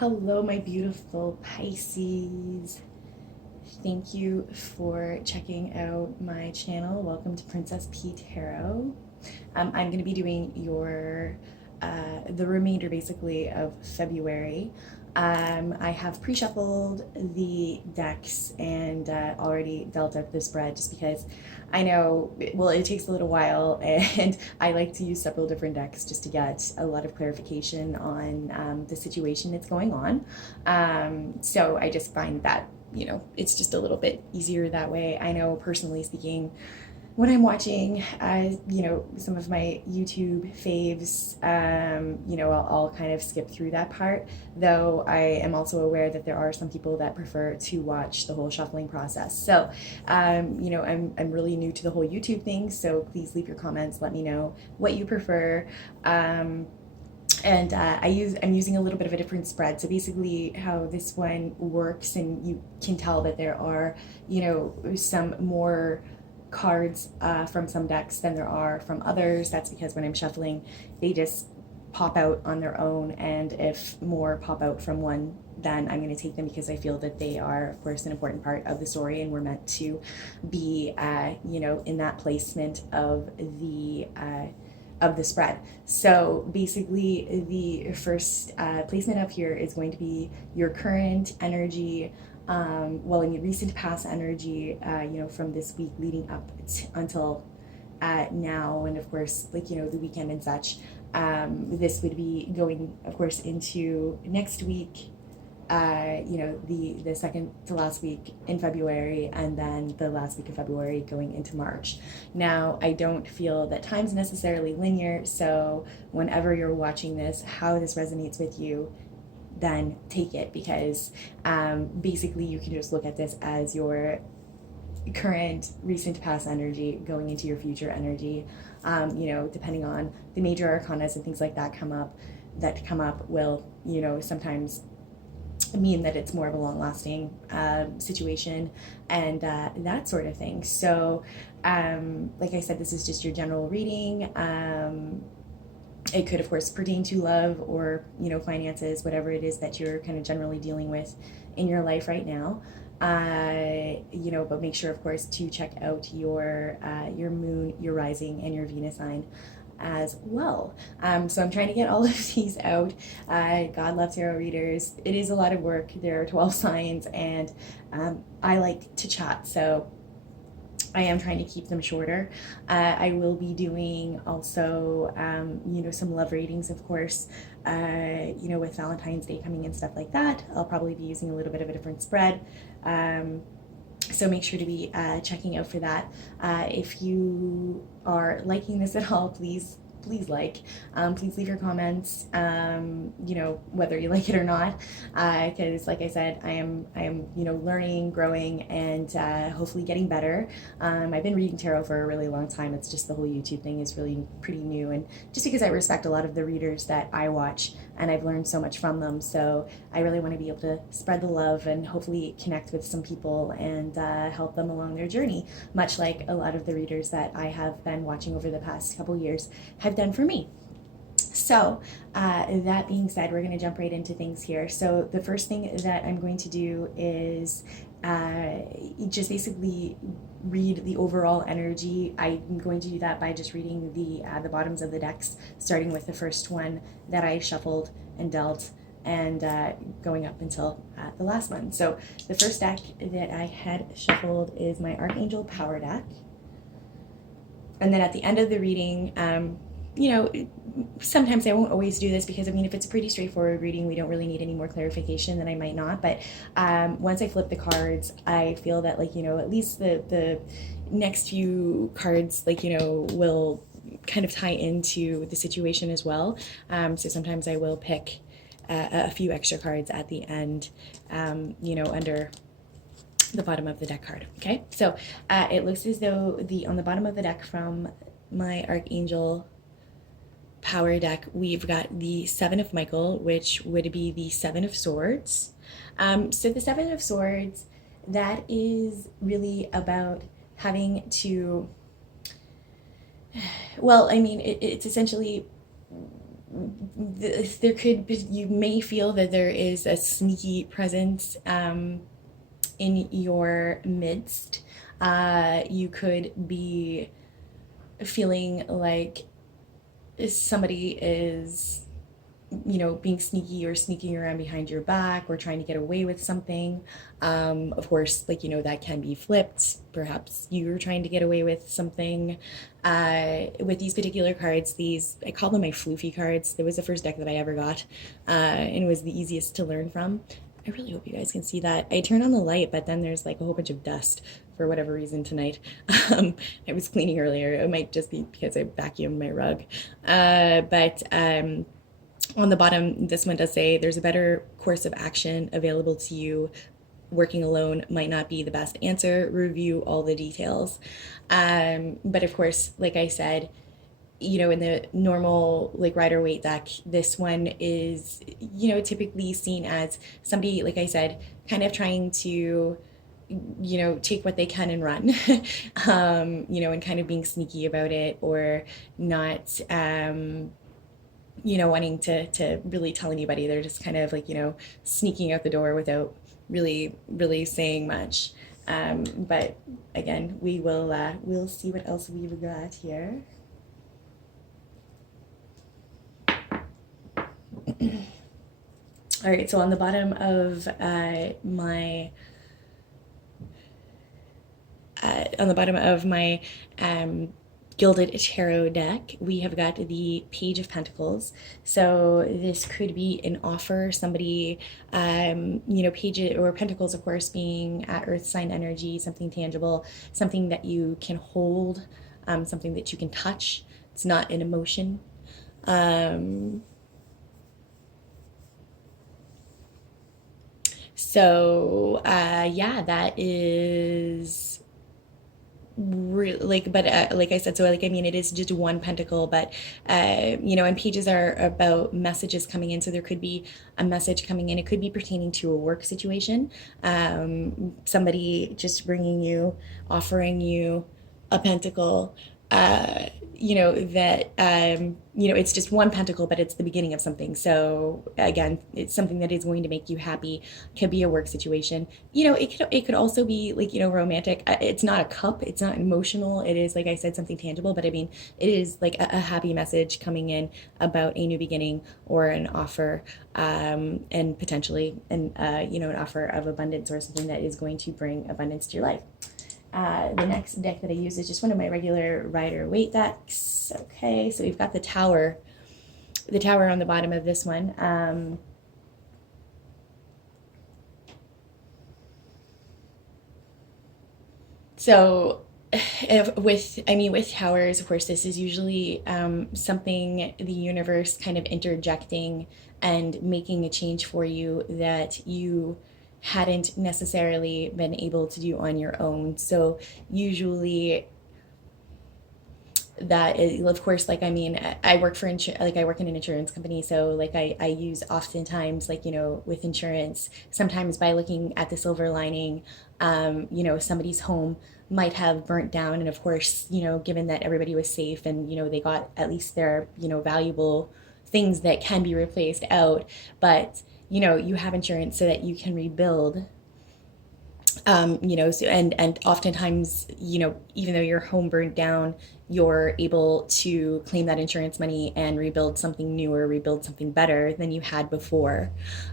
Hello, my beautiful Pisces. Thank you for checking out my channel. Welcome to Princess P Tarot. I'm going to be doing the remainder basically of February. I have pre-shuffled the decks and already dealt out the spread just because I know, well, it takes a little while and I like to use several different decks just to get a lot of clarification on the situation that's going on. So I just find that, it's just a little bit easier that way. I know, personally speaking, when I'm watching, some of my YouTube faves, I'll kind of skip through that part, though I am also aware that there are some people that prefer to watch the whole shuffling process. So, I'm really new to the whole YouTube thing, so please leave your comments, let me know what you prefer. And I'm using a little bit of a different spread. So basically how this one works, and you can tell that there are, some more cards from some decks than there are from others. That's because when I'm shuffling, they just pop out on their own, and if more pop out from one, then I'm going to take them because I feel that they are, of course, an important part of the story, and we're meant to be, in that placement of the spread. So basically, the first placement up here is going to be your current energy, in your recent past energy, from this week leading up until now, and of course, the weekend and such. This would be going, of course, into next week, the second to last week in February, and then the last week of February going into March. Now, I don't feel that time's necessarily linear, so whenever you're watching this, how this resonates with you, then take it, because basically you can just look at this as your current, recent, past energy going into your future energy. Depending on the major arcanas and things like that come up will, sometimes mean that it's more of a long-lasting situation, and that sort of thing. So like I said, this is just your general reading. It could, of course, pertain to love or, finances, whatever it is that you're kind of generally dealing with in your life right now. But make sure, of course, to check out your moon, your rising, and your Venus sign as well. So I'm trying to get all of these out. God love tarot readers. It is a lot of work. There are 12 signs, and I like to chat, so I am trying to keep them shorter. I will be doing also, some love readings, of course, with Valentine's Day coming and stuff like that. I'll probably be using a little bit of a different spread. So make sure to be checking out for that. If you are liking this at all, please please leave your comments, whether you like it or not, because like I said, I am learning, growing, and hopefully getting better. I've been reading tarot for a really long time. It's just the whole YouTube thing is really pretty new, and just because I respect a lot of the readers that I watch, and I've learned so much from them, so I really want to be able to spread the love and hopefully connect with some people and help them along their journey, much like a lot of the readers that I have been watching over the past couple years have done for me. So that being said, we're going to jump right into things here. So the first thing that I'm going to do is just basically read the overall energy. I'm going to do that by just reading the bottoms of the decks, starting with the first one that I shuffled and dealt, and going up until the last one. So the first deck that I had shuffled is my Archangel Power deck. And then at the end of the reading, sometimes I won't always do this because, if it's a pretty straightforward reading, we don't really need any more clarification, then I might not. But once I flip the cards, I feel that, at least the next few cards, will kind of tie into the situation as well. So sometimes I will pick a few extra cards at the end, under the bottom of the deck card. Okay, so it looks as though on the bottom of the deck from my Archangel Power deck, we've got the Seven of Michael, which would be the Seven of Swords. So the Seven of Swords, that is really about having to, it's essentially there could be, you may feel that there is a sneaky presence in your midst. You could be feeling like somebody is, being sneaky or sneaking around behind your back or trying to get away with something. Of course, like, that can be flipped. Perhaps you're trying to get away with something. With these particular cards, I call them my floofy cards. It was the first deck that I ever got, and it was the easiest to learn from. I really hope you guys can see that. I turn on the light, but then there's like a whole bunch of dust for whatever reason tonight. I was cleaning earlier. It might just be because I vacuumed my rug. But on the bottom, this one does say there's a better course of action available to you. Working alone might not be the best answer. Review all the details. But of course, like I said, in the normal like Rider Waite deck, this one is, typically seen as somebody, like I said, kind of trying to, take what they can and run, and kind of being sneaky about it, or not, wanting to really tell anybody. They're just kind of like, sneaking out the door without really, really saying much. But again, we'll see what else we've got here. All right, so on the bottom of my Gilded Tarot deck, we have got the Page of Pentacles. So this could be an offer, somebody, Page or Pentacles, of course, being Earth sign energy, something tangible, something that you can hold, something that you can touch. It's not an emotion. So yeah, that is really like, but like I said, so like, I mean, it is just one pentacle, but and pages are about messages coming in. So there could be a message coming in. It could be pertaining to a work situation. Somebody just offering you a pentacle. That it's just one pentacle, but it's the beginning of something. So again, it's something that is going to make you happy. Could be a work situation. It could also be like, romantic. It's not a cup. It's not emotional. It is, like I said, something tangible. But I mean, it is like a happy message coming in about a new beginning or an offer, and potentially an offer of abundance, or something that is going to bring abundance to your life. The next deck that I use is just one of my regular Rider Waite decks. Okay, so we've got the Tower on the bottom of this one. So with towers, of course, this is usually something, the universe kind of interjecting and making a change for you that you hadn't necessarily been able to do on your own. So usually that is, of course, like, I mean, I work in an insurance company. So like, I use oftentimes, like, with insurance, sometimes by looking at the silver lining, somebody's home might have burnt down. And of course, given that everybody was safe and, they got at least their, valuable things that can be replaced out. But, you have insurance so that you can rebuild. So, and oftentimes, even though your home burned down, you're able to claim that insurance money and rebuild something new or rebuild something better than you had before.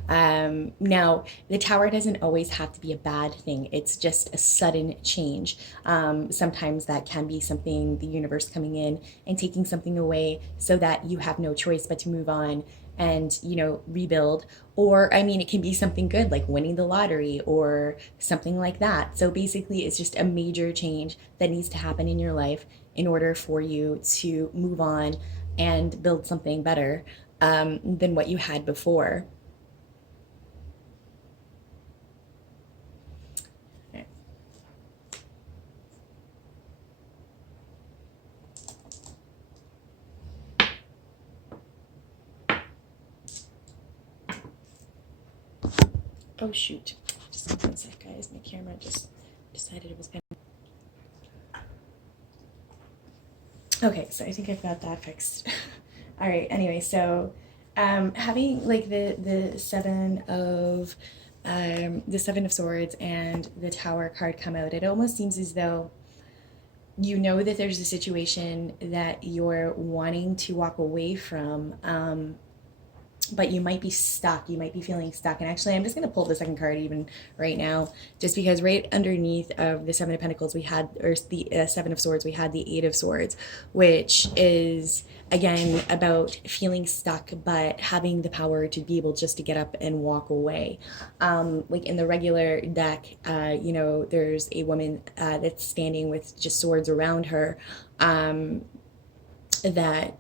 Now, the Tower doesn't always have to be a bad thing. It's just a sudden change. Sometimes that can be something, the universe coming in and taking something away so that you have no choice but to move on and, rebuild. Or, I mean, it can be something good like winning the lottery or something like that. So basically, it's just a major change that needs to happen in your life in order for you to move on and build something better than what you had before. Oh shoot, just one sec, guys. My camera just decided it was gonna. Okay, so I think I've got that fixed. All right. Anyway, so having like the seven of swords and the tower card come out, it almost seems as though you know that there's a situation that you're wanting to walk away from, but you might be stuck. You might be feeling stuck. And actually, I'm just going to pull the second card even right now, just because right underneath of the Seven of Pentacles, we had, or the Seven of Swords, we had the Eight of Swords, which is again about feeling stuck, but having the power to be able just to get up and walk away. Like in the regular deck, there's a woman that's standing with just swords around her. That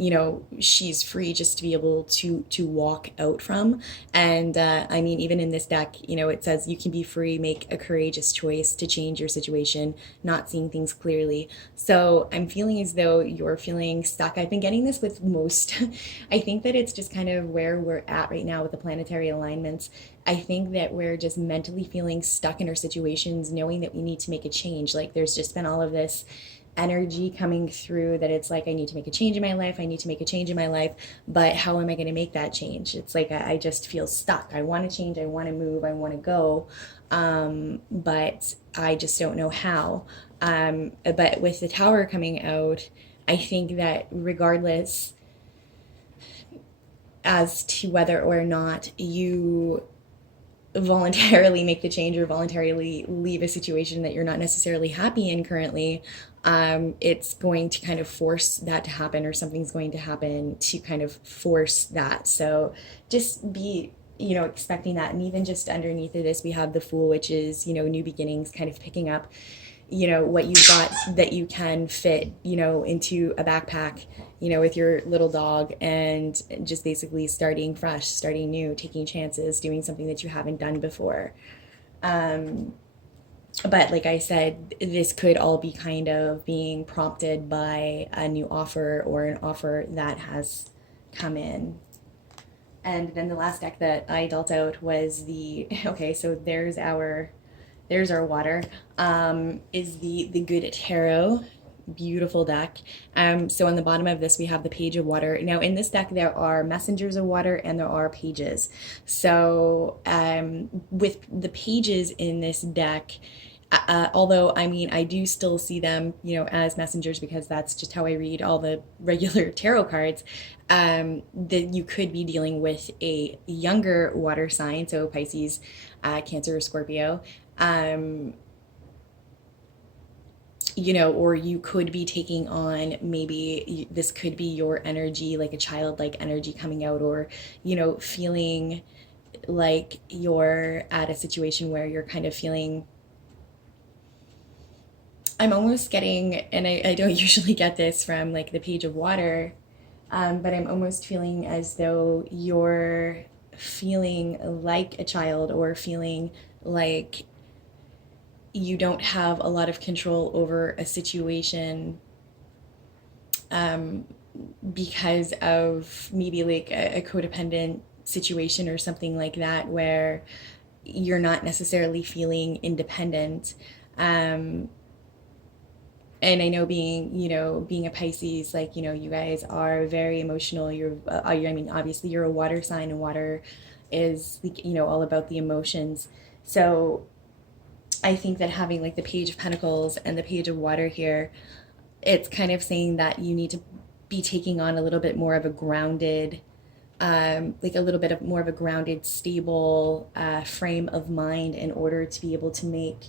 she's free just to be able to walk out from. And I mean, even in this deck, it says you can be free, make a courageous choice to change your situation, not seeing things clearly. So I'm feeling as though you're feeling stuck. I've been getting this with most I think that it's just kind of where we're at right now with the planetary alignments. I think that we're just mentally feeling stuck in our situations, knowing that we need to make a change. Like there's just been all of this energy coming through that it's like, I need to make a change in my life, I need to make a change in my life, but how am I going to make that change? It's like I just feel stuck. I want to change, I want to move, I want to go, but I just don't know how. But with the tower coming out, I think that regardless as to whether or not you voluntarily make the change or voluntarily leave a situation that you're not necessarily happy in currently, it's going to kind of force that to happen, or something's going to happen to kind of force that. So just be expecting that. And even just underneath of this, we have the Fool, which is new beginnings, kind of picking up what you've got that you can fit into a backpack with your little dog, and just basically starting fresh, starting new, taking chances, doing something that you haven't done before. But like I said, this could all be kind of being prompted by a new offer or an offer that has come in. And then the last deck that I dealt out was okay, so there's our water, is the Good Tarot. Beautiful deck. So on the bottom of this, we have the Page of Water. Now in this deck, there are messengers of water and there are pages. So with the pages in this deck, although I mean, I do still see them, as messengers, because that's just how I read all the regular tarot cards, that you could be dealing with a younger water sign, so Pisces, Cancer, or Scorpio. Or you could be taking on, maybe this could be your energy, like a childlike energy coming out, or, feeling like you're at a situation where you're kind of feeling, I'm almost getting, and I don't usually get this from like the Page of Water, but I'm almost feeling as though you're feeling like a child, or feeling like you don't have a lot of control over a situation, because of maybe like a codependent situation or something like that, where you're not necessarily feeling independent. And I know being a Pisces, like, you guys are very emotional. I mean, obviously you're a water sign, and water is, all about the emotions. So I think that having like the Page of Pentacles and the Page of Water here, it's kind of saying that you need to be taking on a little bit more of a grounded, like a little bit of more of a grounded, stable frame of mind, in order to be able to make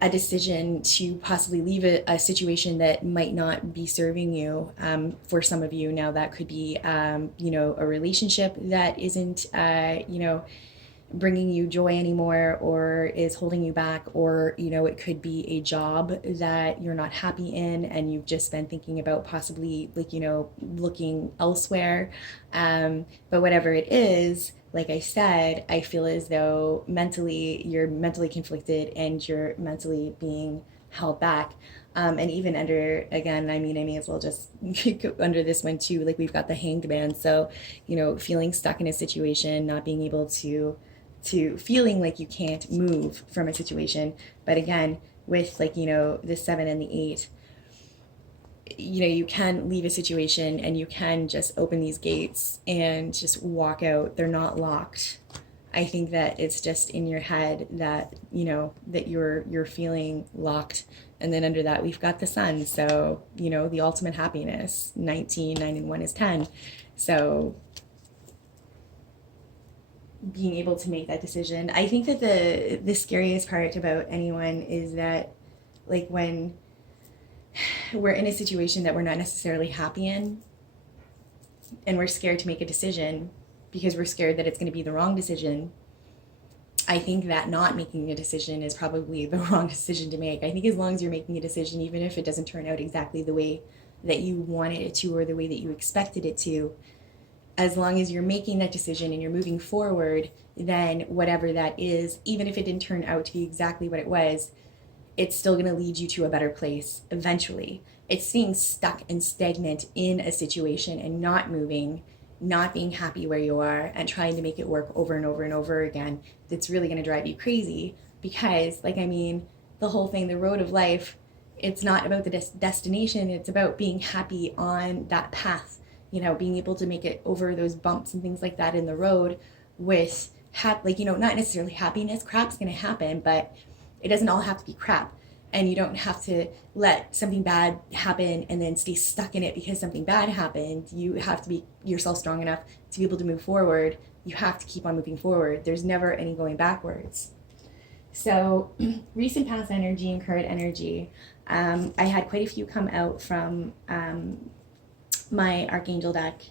a decision to possibly leave a situation that might not be serving you. For some of you now, that could be, a relationship that isn't, bringing you joy anymore, or is holding you back, or it could be a job that you're not happy in, and you've just been thinking about possibly, like, looking elsewhere. But whatever it is, like I said, I feel as though you're mentally conflicted, and you're mentally being held back. And even under, again, I mean, I may as well just go under this one too. Like, we've got the Hanged Man. So, feeling stuck in a situation, not being able to feeling like you can't move from a situation. But again, with, like, the 7 and the 8, you know, you can leave a situation and you can just open these gates and just walk out. They're not locked. I think that it's just in your head that, you know, that you're feeling locked. And then under that, we've got the sun. So, you know, the ultimate happiness, 19, 9 and 1 is 10. So being able to make that decision. I think that the scariest part about anyone is that, like, when we're in a situation that we're not necessarily happy in and we're scared to make a decision because we're scared that it's going to be the wrong decision, I think that not making a decision is probably the wrong decision to make. I think as long as you're making a decision, even if it doesn't turn out exactly the way that you wanted it to or the way that you expected it to, as long as you're making that decision and you're moving forward, then whatever that is, even if it didn't turn out to be exactly what it was, it's still going to lead you to a better place eventually. It's staying stuck and stagnant in a situation and not moving, not being happy where you are, and trying to make it work over and over and over again, that's really going to drive you crazy. Because, like, I mean, the whole thing, the road of life, it's not about the destination, it's about being happy on that path, you know, being able to make it over those bumps and things like that in the road with, like, you know, not necessarily happiness. Crap's going to happen, but it doesn't all have to be crap. And you don't have to let something bad happen and then stay stuck in it because something bad happened. You have to be yourself strong enough to be able to move forward. You have to keep on moving forward. There's never any going backwards. So recent past energy and current energy. I had quite a few come out from my Archangel deck.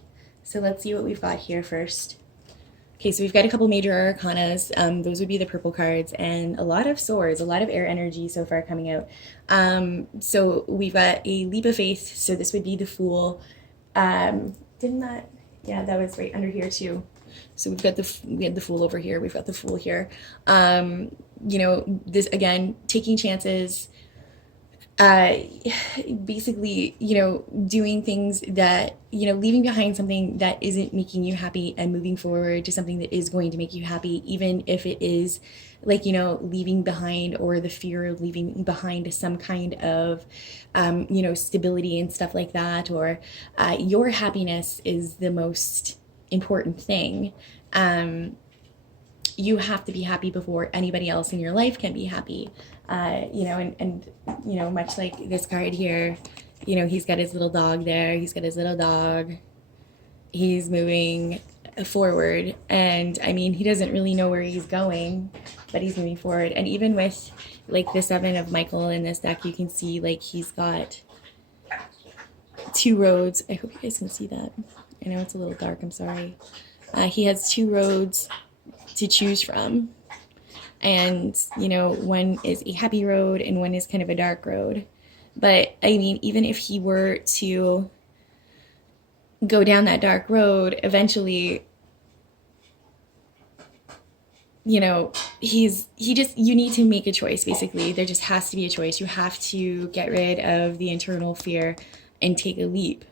So let's see what we've got here first. Okay, so we've got a couple major arcanas. Those would be the purple cards, and a lot of swords, a lot of air energy so far coming out. So we've got a leap of faith. So this would be the Fool. Didn't that? Yeah, that was right under here too. So we had the Fool over here. We've got the Fool here. You know, this again, taking chances. Basically, you know, doing things that, you know, leaving behind something that isn't making you happy and moving forward to something that is going to make you happy, even if it is, like, you know, leaving behind, or the fear of leaving behind some kind of, you know, stability and stuff like that, or your happiness is the most important thing. You have to be happy before anybody else in your life can be happy. You know, and, you know, much like this card here, you know, he's got his little dog there. He's got his little dog. He's moving forward. And I mean, he doesn't really know where he's going, but he's moving forward. And even with, like, the Seven of Michael in this deck, you can see, like, he's got two roads. I hope you guys can see that. I know it's a little dark. I'm sorry. He has two roads to choose from. And, you know, one is a happy road and one is kind of a dark road. But I mean, even if he were to go down that dark road, eventually, you know, you need to make a choice, basically. There just has to be a choice. You have to get rid of the internal fear and take a leap.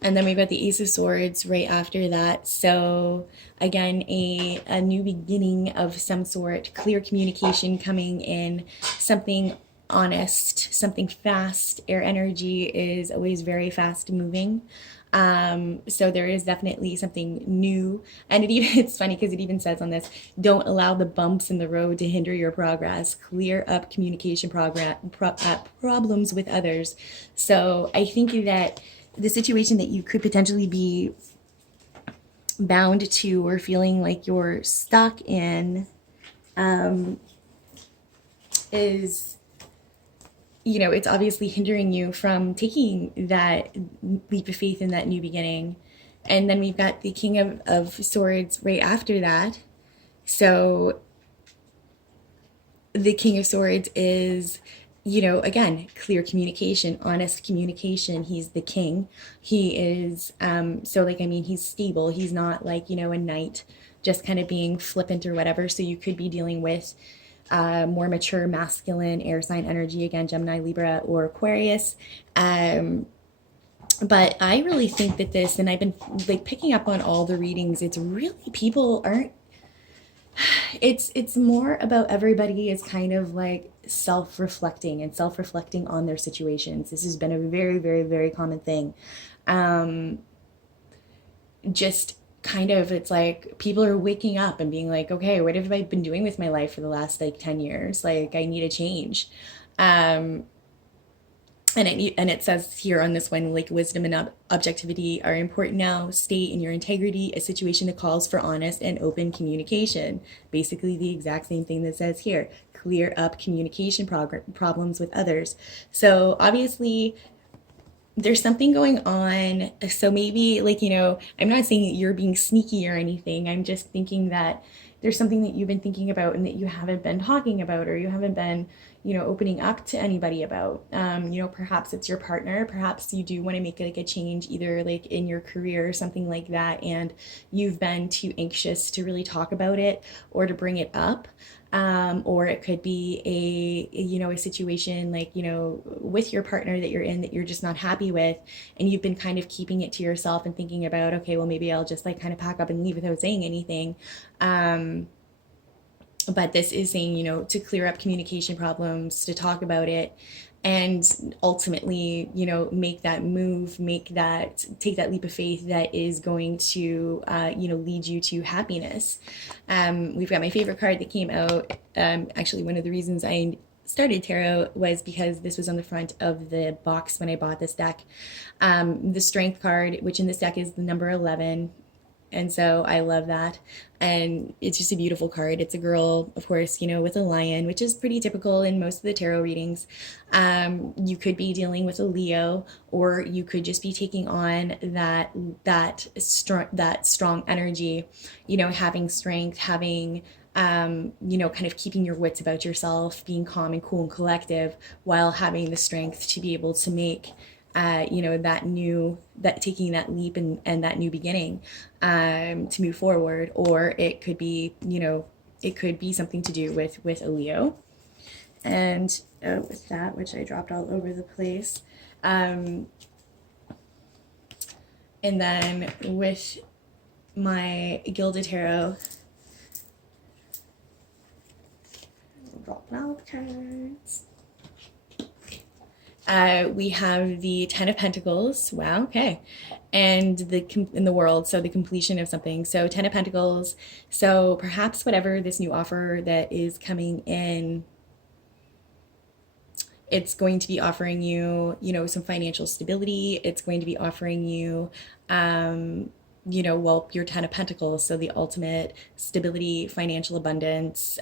And then we've got the Ace of Swords right after that. So again, a new beginning of some sort, clear communication coming in, something honest, something fast. Air energy is always very fast moving. So there is definitely something new. And it's funny because it even says on this, don't allow the bumps in the road to hinder your progress. Clear up communication problems with others. So I think that the situation that you could potentially be bound to or feeling like you're stuck in is, you know, it's obviously hindering you from taking that leap of faith in that new beginning. And then we've got the King of Swords right after that. So the King of Swords is, you know, again, clear communication, honest communication. He's the king. He is, so, like, I mean, he's stable. He's not like, you know, a knight just kind of being flippant or whatever. So you could be dealing with more mature, masculine, air sign energy, again, Gemini, Libra, or Aquarius. But I really think that this, and I've been, like, picking up on all the readings, it's really, people aren't, It's more about everybody is kind of like self-reflecting and self-reflecting on their situations. This has been a very, very, very common thing. Um, just kind of, it's like people are waking up and being like, okay, what have I been doing with my life for the last like 10 years? Like, I need a change. Um, and it says here on this one, like wisdom and objectivity are important now. State in your integrity a situation that calls for honest and open communication. Basically, the exact same thing that says here. Clear up communication problems with others. So obviously, there's something going on. So maybe, like, I'm not saying that you're being sneaky or anything. I'm just thinking that there's something that you've been thinking about and that you haven't been talking about, or you haven't been, opening up to anybody about. Perhaps it's your partner. Perhaps you do want to make like a change, either like in your career or something like that, and you've been too anxious to really talk about it or to bring it up. Or it could be a situation like, with your partner that you're in that you're just not happy with, and you've been kind of keeping it to yourself and thinking about, okay, well, maybe I'll just like kind of pack up and leave without saying anything. But this is saying, to clear up communication problems, to talk about it, and ultimately, make that move, take that leap of faith that is going to, lead you to happiness. We've got my favorite card that came out. Actually, one of the reasons I started tarot was because this was on the front of the box when I bought this deck. The Strength card, which in this deck is the number 11. And so I love that. And it's just a beautiful card. It's a girl, of course, with a lion, which is pretty typical in most of the tarot readings. You could be dealing with a Leo, or you could just be taking on that strong energy, having strength, having kind of keeping your wits about yourself, being calm and cool and collective, while having the strength to be able to make taking that leap and that new beginning, to move forward. Or it could be, it could be something to do with a Leo. And with that, which I dropped all over the place. And then with my Gilded Tarot, drop out cards. We have the Ten of Pentacles. Wow, okay. And in the world, so the completion of something. So Ten of Pentacles. So perhaps whatever this new offer that is coming in, it's going to be offering you, some financial stability. It's going to be offering you, your Ten of Pentacles, so the ultimate stability, financial abundance,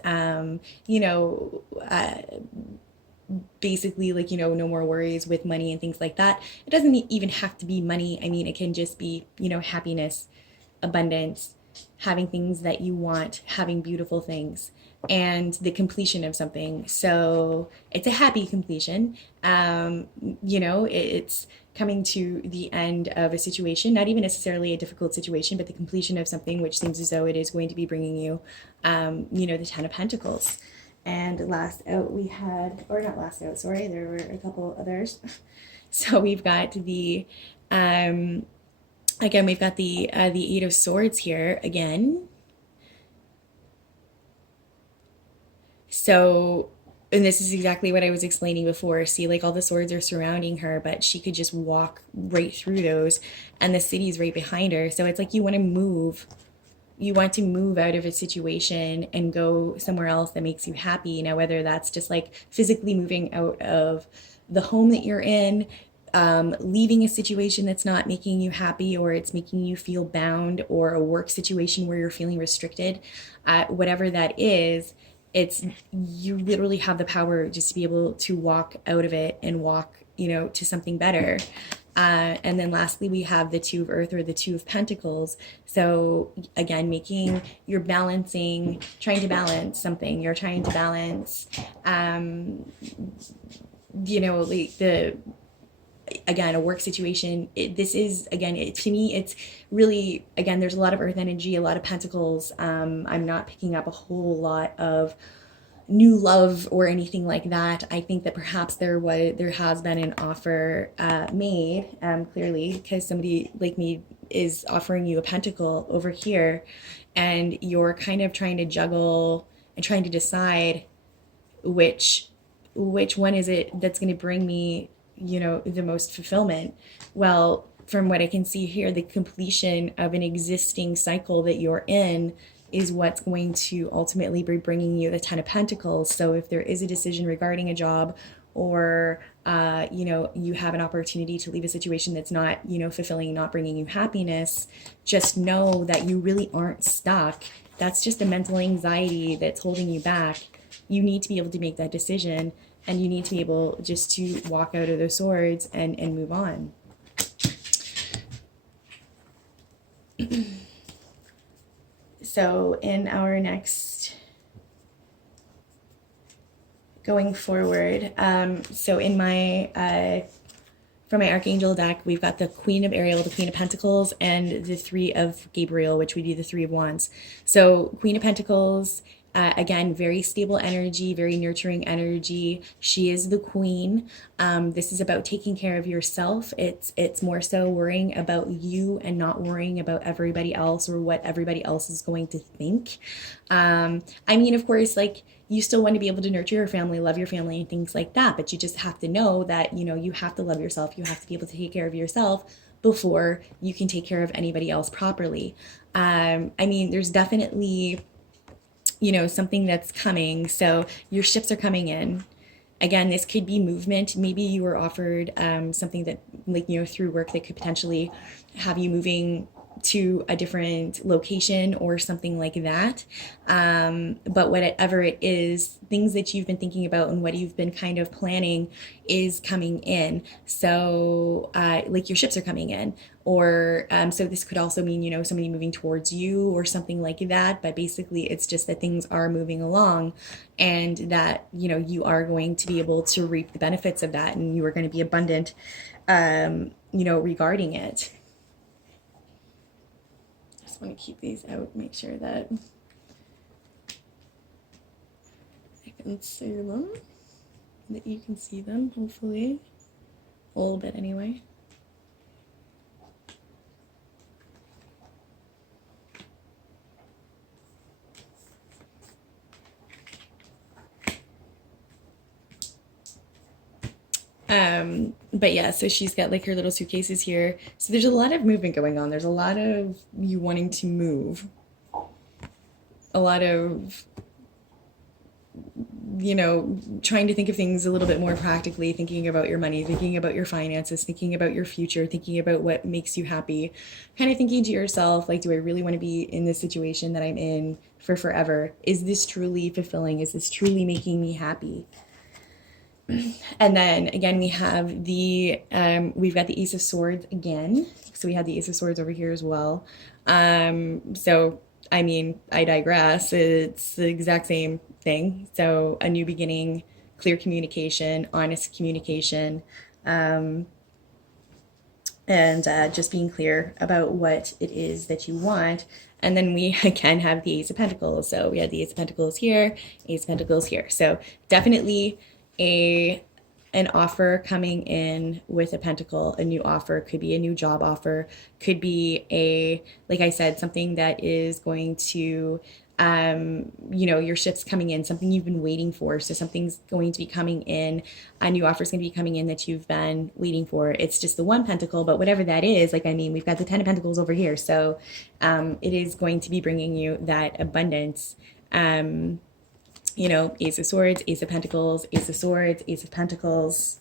basically, like, no more worries with money and things like that. It doesn't even have to be money. I mean, it can just be, happiness, abundance, having things that you want, having beautiful things, and the completion of something. So it's a happy completion. It's coming to the end of a situation, not even necessarily a difficult situation, but the completion of something which seems as though it is going to be bringing you, the Ten of Pentacles. And last out we had, or not last out, sorry, there were a couple others. So we've got the, again, we've got the Eight of Swords here again. So, and this is exactly what I was explaining before. See, like, all the swords are surrounding her, but she could just walk right through those, and the city's right behind her. So it's like you want to move out of a situation and go somewhere else that makes you happy. Now, whether that's just like physically moving out of the home that you're in, leaving a situation that's not making you happy, or it's making you feel bound, or a work situation where you're feeling restricted, whatever that is, you literally have the power just to be able to walk out of it and walk, to something better. And then lastly, we have the Two of Earth, or the Two of Pentacles. So again, you're trying to balance something. You're trying to balance, again, a work situation. To me, it's really, again, there's a lot of earth energy, a lot of pentacles. I'm not picking up a whole lot of new love or anything like that. I think that perhaps there has been an offer made, clearly, because somebody like me is offering you a pentacle over here, and you're kind of trying to juggle and trying to decide which which one is it that's going to bring me, the most fulfillment. Well, from what I can see here, the completion of an existing cycle that you're in is what's going to ultimately be bringing you the Ten of Pentacles. So if there is a decision regarding a job, or you have an opportunity to leave a situation that's not, fulfilling, not bringing you happiness, just know that you really aren't stuck. That's just a mental anxiety that's holding you back. You need to be able to make that decision, and you need to be able just to walk out of the swords and move on. So in our next, going forward, so in my from my Archangel deck, we've got the Queen of Ariel, the Queen of Pentacles, and the Three of Gabriel, which would be the Three of Wands. So Queen of Pentacles, again, very stable energy, very nurturing energy. She is the queen. This is about taking care of yourself. It's more so worrying about you and not worrying about everybody else or what everybody else is going to think. I mean, of course, like, you still want to be able to nurture your family, love your family, and things like that. But you just have to know that, you have to love yourself. You have to be able to take care of yourself before you can take care of anybody else properly. I mean, there's definitely, something that's coming. So your ships are coming in. Again, this could be movement. Maybe you were offered something that, like, through work that could potentially have you moving to a different location or something like that. But whatever it is, things that you've been thinking about and what you've been kind of planning is coming in. So like, your ships are coming in. Or so this could also mean, somebody moving towards you or something like that. But basically, it's just that things are moving along, and that, you are going to be able to reap the benefits of that, and you are going to be abundant, regarding it. I want to keep these out, make sure that I can see them, that you can see them, hopefully, a little bit anyway. But yeah, so she's got, like, her little suitcases here. So there's a lot of movement going on. There's a lot of you wanting to move. A lot of, trying to think of things a little bit more practically, thinking about your money, thinking about your finances, thinking about your future, thinking about what makes you happy, kind of thinking to yourself, like, do I really want to be in this situation that I'm in for forever? Is this truly fulfilling? Is this truly making me happy? And then again, we have we've got the Ace of Swords again. So we have the Ace of Swords over here as well. So, I mean, I digress. It's the exact same thing. So a new beginning, clear communication, honest communication, and just being clear about what it is that you want. And then we again have the Ace of Pentacles. So we have the Ace of Pentacles here, Ace of Pentacles here. So definitely an offer coming in with a pentacle. A new offer could be a new job offer, could be like I said, something that is going to, your ship's coming in, something you've been waiting for. So something's going to be coming in, a new offer's going to be coming in that you've been waiting for. It's just the one pentacle, but whatever that is, like, I mean, we've got the Ten of Pentacles over here. So it is going to be bringing you that abundance. Ace of Swords, Ace of Pentacles, Ace of Swords, Ace of Pentacles,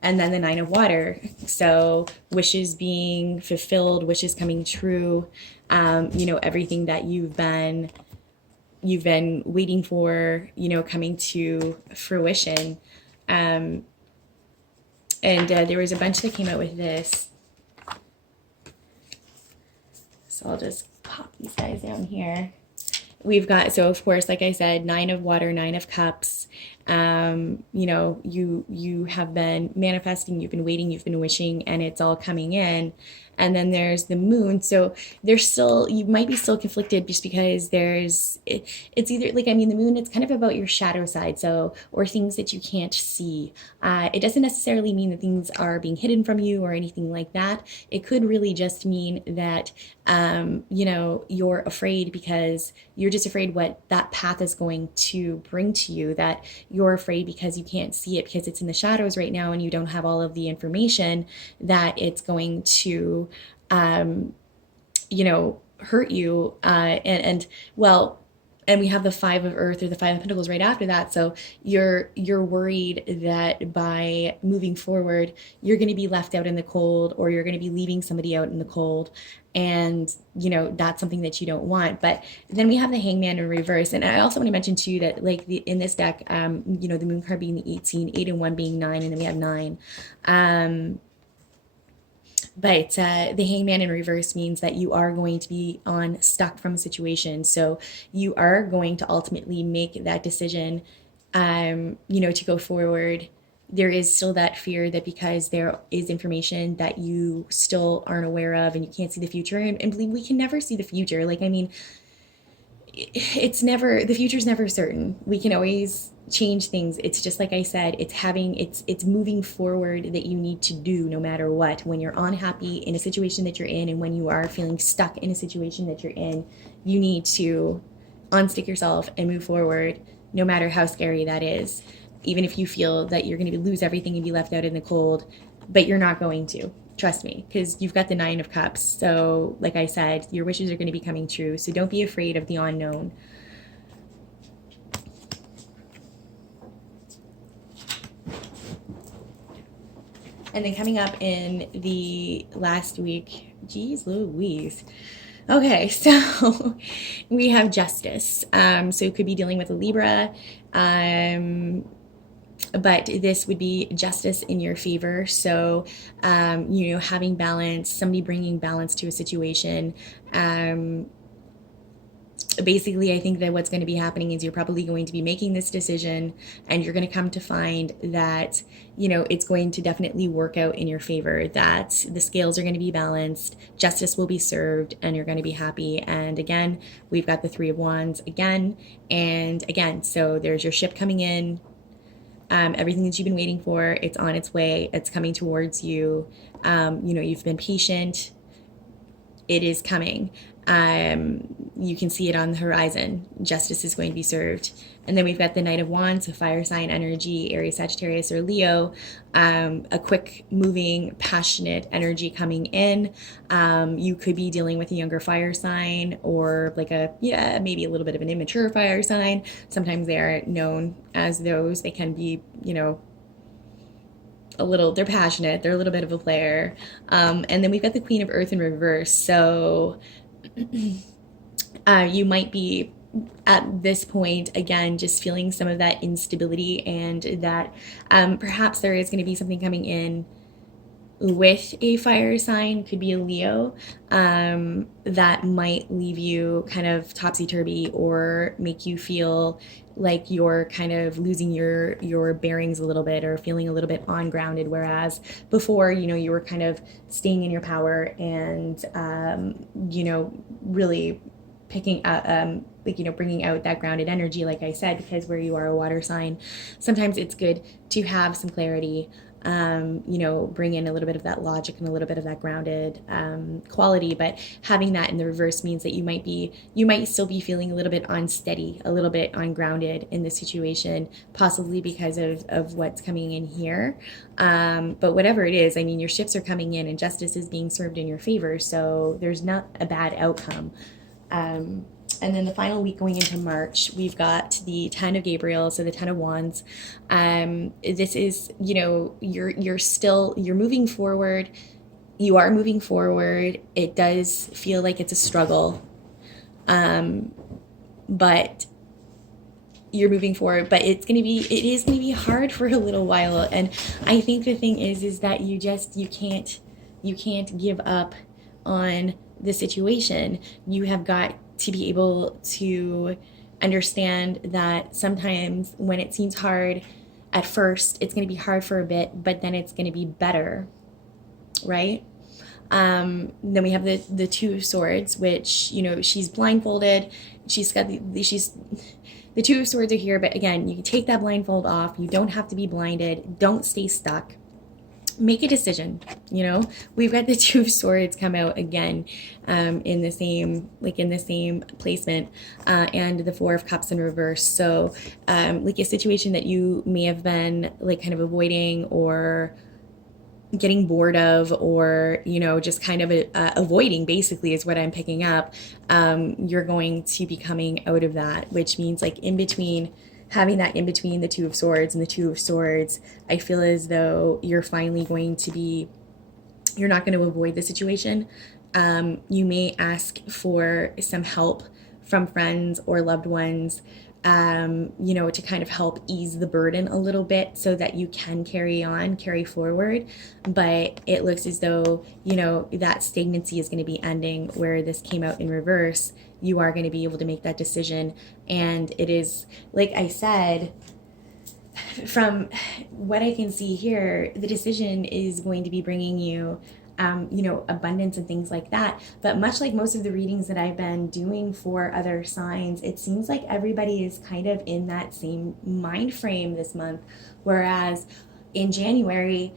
and then the Nine of Water. So wishes being fulfilled, wishes coming true, everything that you've been waiting for, coming to fruition. And there was a bunch that came out with this. So I'll just pop these guys down here. We've got, so of course, like I said, Nine of Water, Nine of Cups. You have been manifesting, you've been waiting, you've been wishing, and it's all coming in. and then there's the moon. So there's still, you might be still conflicted just because it's either like, I mean, the moon, it's kind of about your shadow side, so, or things that you can't see. It doesn't necessarily mean that things are being hidden from you or anything like that. It could really just mean that, you're afraid because you're just afraid what that path is going to bring to you, that you're afraid because you can't see it because it's in the shadows right now and you don't have all of the information, that it's going to, hurt you. Well, and we have the Five of Earth or the Five of Pentacles right after that. So you're worried that by moving forward, you're going to be left out in the cold, or you're going to be leaving somebody out in the cold, and that's something that you don't want. But then we have the Hangman in reverse, and I also want to mention too that like in this deck, the Moon card being the 18, 8 and 1 being 9, and then we have 9. But the Hangman in reverse means that you are going to be stuck from a situation. So you are going to ultimately make that decision, to go forward. There is still that fear that because there is information that you still aren't aware of and you can't see the future, and believe we can never see the future. Like, I mean, the future's never certain. We can always change things. It's just like I said, it's moving forward that you need to do no matter what. When you're unhappy in a situation that you're in, and when you are feeling stuck in a situation that you're in, you need to unstick yourself and move forward, no matter how scary that is. Even if you feel that you're going to lose everything and be left out in the cold, but you're not going to. Trust me, because you've got the Nine of Cups. So like I said, your wishes are going to be coming true. So don't be afraid of the unknown. And then coming up in the last week, geez Louise. Okay, so we have Justice. So it could be dealing with a Libra. But this would be justice in your favor. So, having balance, somebody bringing balance to a situation. Basically, I think that what's going to be happening is you're probably going to be making this decision, and you're going to come to find that, it's going to definitely work out in your favor, that the scales are going to be balanced, justice will be served, and you're going to be happy. And again, we've got the Three of Wands again and again. So there's your ship coming in. Everything that you've been waiting for, it's on its way. It's coming towards you. You've been patient. It is coming. You can see it on the horizon. Justice is going to be served. And then we've got the Knight of Wands, so fire sign energy, Aries, Sagittarius, or Leo. A quick moving, passionate energy coming in. You could be dealing with a younger fire sign, or like maybe a little bit of an immature fire sign. Sometimes they are known as those. They can be, they're passionate. They're a little bit of a player. And then we've got the Queen of Earth in reverse. So you might be at this point, again, just feeling some of that instability, and that perhaps there is going to be something coming in with a fire sign, could be a Leo, that might leave you kind of topsy-turvy, or make you feel like you're kind of losing your bearings a little bit, or feeling a little bit ungrounded, whereas before, you were kind of staying in your power and, really picking up, bringing out that grounded energy, like I said, because where you are a water sign, sometimes it's good to have some clarity, bring in a little bit of that logic and a little bit of that grounded quality. But having that in the reverse means that you might still be feeling a little bit unsteady, a little bit ungrounded in this situation, possibly because of what's coming in here. But whatever it is, I mean, your ships are coming in and justice is being served in your favor. So there's not a bad outcome. And then the final week going into March, we've got the 10 of Gabriel, so the 10 of Wands. This is, you're moving forward. You are moving forward. It does feel like it's a struggle, but you're moving forward. But it is going to be hard for a little while. And I think the thing is that you can't give up on the situation. You have got to be able to understand that sometimes when it seems hard at first, it's going to be hard for a bit, but then it's going to be better, right? Then we have the Two of Swords, which, you know, she's blindfolded. She's got the Two of Swords are here, but again, you can take that blindfold off. You don't have to be blinded. Don't stay stuck. Make a decision. You know, we've got the Two of Swords come out again, in the same placement, and the Four of Cups in reverse. So like a situation that you may have been like kind of avoiding or getting bored of, or, you know, just kind of avoiding, basically, is what I'm picking up. You're going to be coming out of that, which means like in between, having that in between the Two of Swords and the Two of Swords, I feel as though you're finally going to be, you're not going to avoid the situation. You may ask for some help from friends or loved ones, you know, to kind of help ease the burden a little bit so that you can carry forward. But it looks as though, you know, that stagnancy is going to be ending where this came out in reverse. You are going to be able to make that decision. And it is, like I said, from what I can see here, the decision is going to be bringing you, you know, abundance and things like that. But much like most of the readings that I've been doing for other signs, it seems like everybody is kind of in that same mind frame this month. Whereas in January,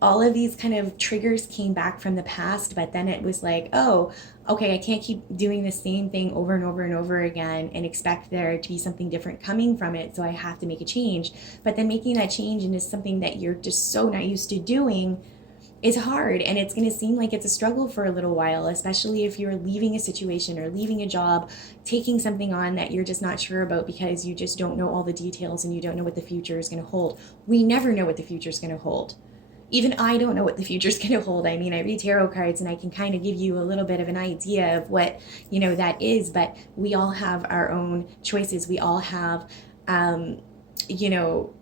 all of these kind of triggers came back from the past, but then it was like, oh, okay, I can't keep doing the same thing over and over and over again and expect there to be something different coming from it. So I have to make a change. But then making that change into something that you're just so not used to doing is hard, and it's going to seem like it's a struggle for a little while, especially if you're leaving a situation or leaving a job, taking something on that you're just not sure about because you just don't know all the details and you don't know what the future is going to hold. We never know what the future is going to hold. Even I don't know what the future is going to hold. I mean, I read tarot cards and I can kind of give you a little bit of an idea of what, you know, that is, but we all have our own choices. We all have, you know,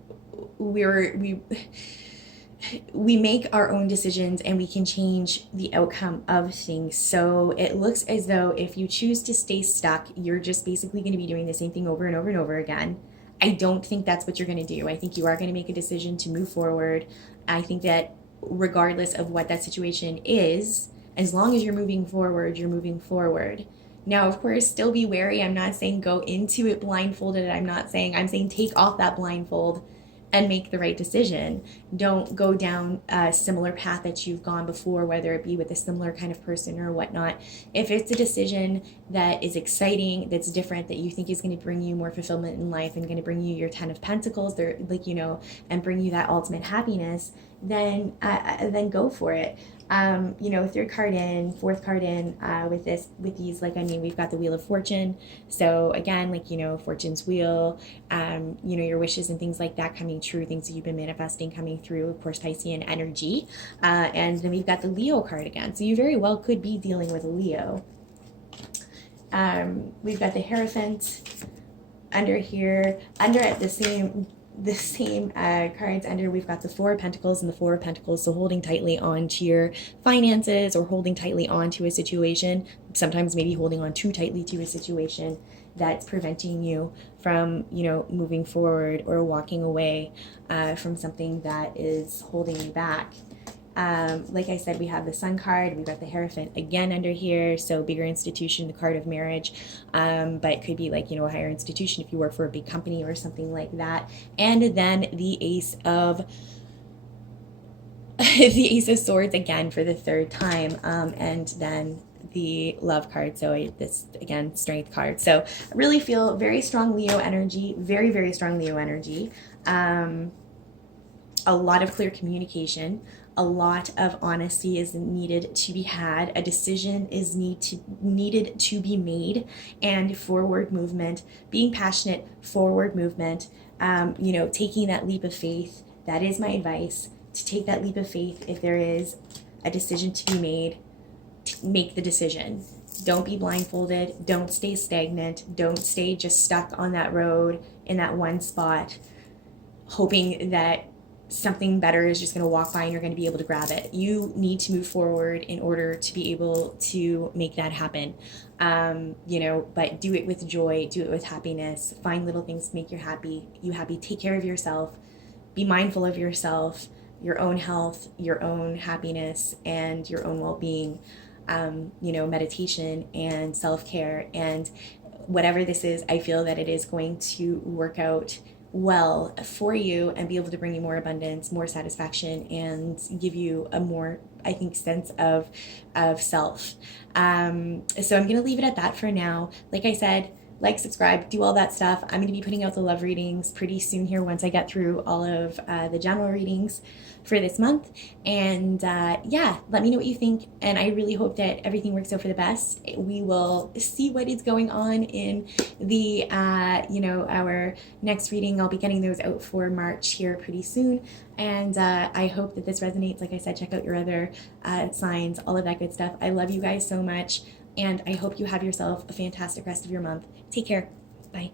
we make our own decisions and we can change the outcome of things. So it looks as though if you choose to stay stuck, you're just basically going to be doing the same thing over and over and over again. I don't think that's what you're going to do. I think you are going to make a decision to move forward. I think that regardless of what that situation is, as long as you're moving forward, you're moving forward. Now, of course, still be wary. I'm not saying go into it blindfolded. I'm saying take off that blindfold and make the right decision. Don't go down a similar path that you've gone before, whether it be with a similar kind of person or whatnot. If it's a decision that is exciting, that's different, that you think is going to bring you more fulfillment in life and going to bring you your 10 of Pentacles, like, you know, and bring you that ultimate happiness, then go for it. You know, third card in, fourth card in, with these, like, I mean, we've got the Wheel of Fortune. So again, like, you know, Fortune's wheel, you know, your wishes and things like that coming true, things that you've been manifesting coming through, of course, Piscean energy. And then we've got the Leo card again. So you very well could be dealing with a Leo. We've got the Hierophant under here, under at the same cards under, we've got the Four of Pentacles and the Four of Pentacles. So holding tightly onto your finances or holding tightly onto a situation, sometimes maybe holding on too tightly to a situation that's preventing you from, you know, moving forward or walking away from something that is holding you back. Like I said, we have the Sun card, we've got the Hierophant again under here, so bigger institution, the card of marriage, but it could be like, you know, a higher institution if you work for a big company or something like that. And then the Ace of the Ace of Swords again for the third time, and then the Love card, so this again Strength card. So I really feel very strong Leo energy, very, very strong Leo energy. A lot of clear communication, a lot of honesty is needed to be had, a decision is needed to be made, and forward movement, being passionate, forward movement, you know, taking that leap of faith. That is my advice, to take that leap of faith. If there is a decision to be made, make the decision. Don't be blindfolded, don't stay stagnant, don't stay just stuck on that road in that one spot, hoping that something better is just going to walk by and you're going to be able to grab it. You need to move forward in order to be able to make that happen. You know, but do it with joy, do it with happiness, find little things to make you happy, take care of yourself, be mindful of yourself, your own health, your own happiness, and your own well-being. Meditation and self-care, and whatever this is, I feel that it is going to work out well for you and be able to bring you more abundance, more satisfaction, and give you a more, I think, sense of self. So I'm gonna leave it at that for now. Like I said, like, subscribe, do all that stuff. I'm going to be putting out the love readings pretty soon here once I get through all of the general readings for this month. And yeah, let me know what you think. And I really hope that everything works out for the best. We will see what is going on in the, our next reading. I'll be getting those out for March here pretty soon. And I hope that this resonates. Like I said, check out your other signs, all of that good stuff. I love you guys so much. And I hope you have yourself a fantastic rest of your month. Take care. Bye.